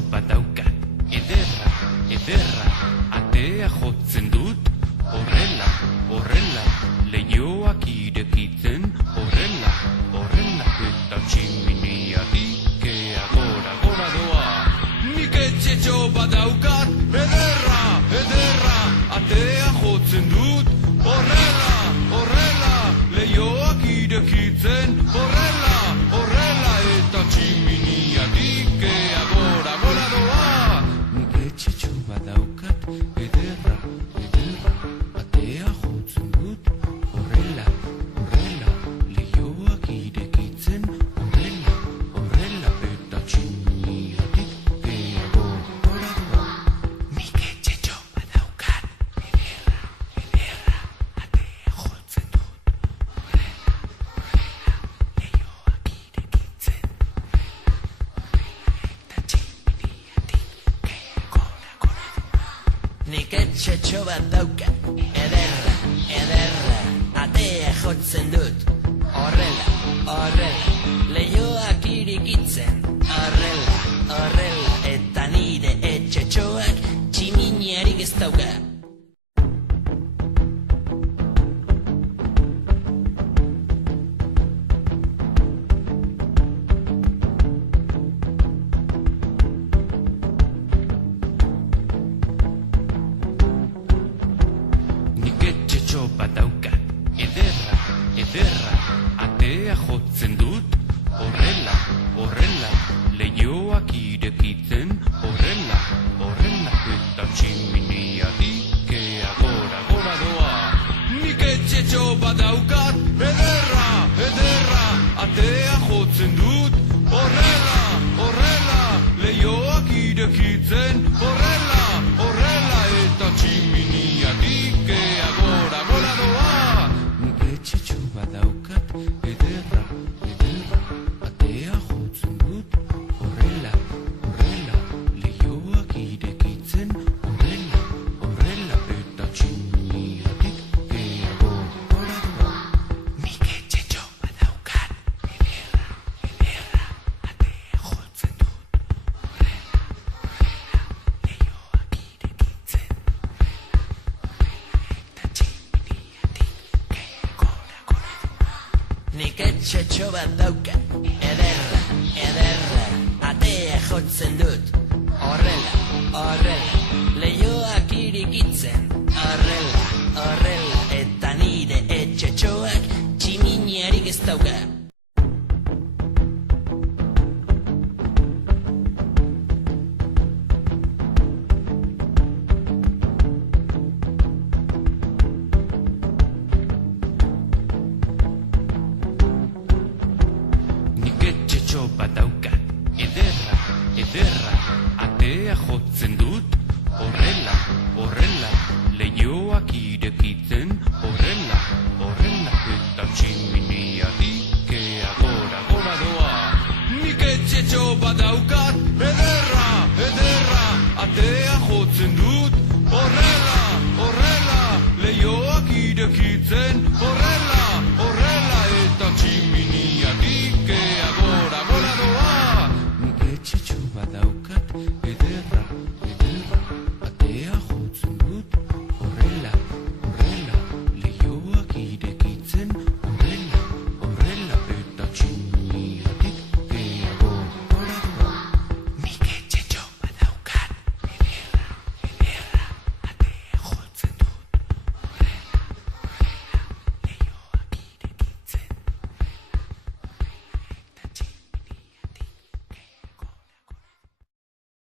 etxetxo bat daukat, ederra, ederra, atea jotzen dut, horrela, horrela, leihoak irekitzen, horrela, horrela, eta tximiniatik ea gora, gora doa. Nik etxetxo bat daukat, ederra, ederra, atea jotzen dut, horrela, horrela, leihoak irekitzen, horrela, horrela, eta tximiniatik ea gora, gora doa. Nik etxetxo bat daukat, ederra, ederra, atea jotzen dut, horrela, horrela, leihoak irekitzen, horrela, horrela, eta tximiniatik ea gora, gora doa. Nik etxetxo bat daukat, ederra, ederra, atea jotzen dut, horrela, horrela, leihoak irekitzen, eta tximiniatik ea gora, gora doa. Nik etxetxo bat daukat, ederra, ederra, atea jotzen dut, horrela, horrela, leihoak irikitzen, horrela, horrela, eta nire etxetxoak tximiniarik ez dauka. Nik etxetxo bat daukat, ederra, ederra, atea jotzen dut, horrela, horrela, leihoak irekitzen, horrela, horrela, eta tximiniatik ea gora, gora doa. Nik etxetxo bat daukat, ederra, ederra, atea jotzen dut, horrela, horrela, leihoak irekitzen, horrela, horrela, eta tximiniatik ea gora, gora doa. Nik etxetxo bat daukat, ederra, ederra, atea jotzen dut, horrela, horrela, leihoak irekitzen, horrela, horrela, eta tximiniatik ea gora, gora doa. Nik etxetxo bat daukat, ederra, ederra, atea jotzen dut, horrela, horrela, leihoak irekitzen, eta tximiniatik ea gora, gora doa. Nik etxetxo bat daukat, ederra, ederra, atea jotzen dut, horrela, horrela, leihoak irikitzen, horrela, horrela, eta nire etxetxoak tximiniarik ez dauka. Nik etxetxo bat daukat, ederra, ederra, atea jotzen dut, horrela, horrela, leihoak irekitzen, horrela, horrela, eta tximiniatik ea gora, gora doa. Nik etxetxo bat daukat, ederra,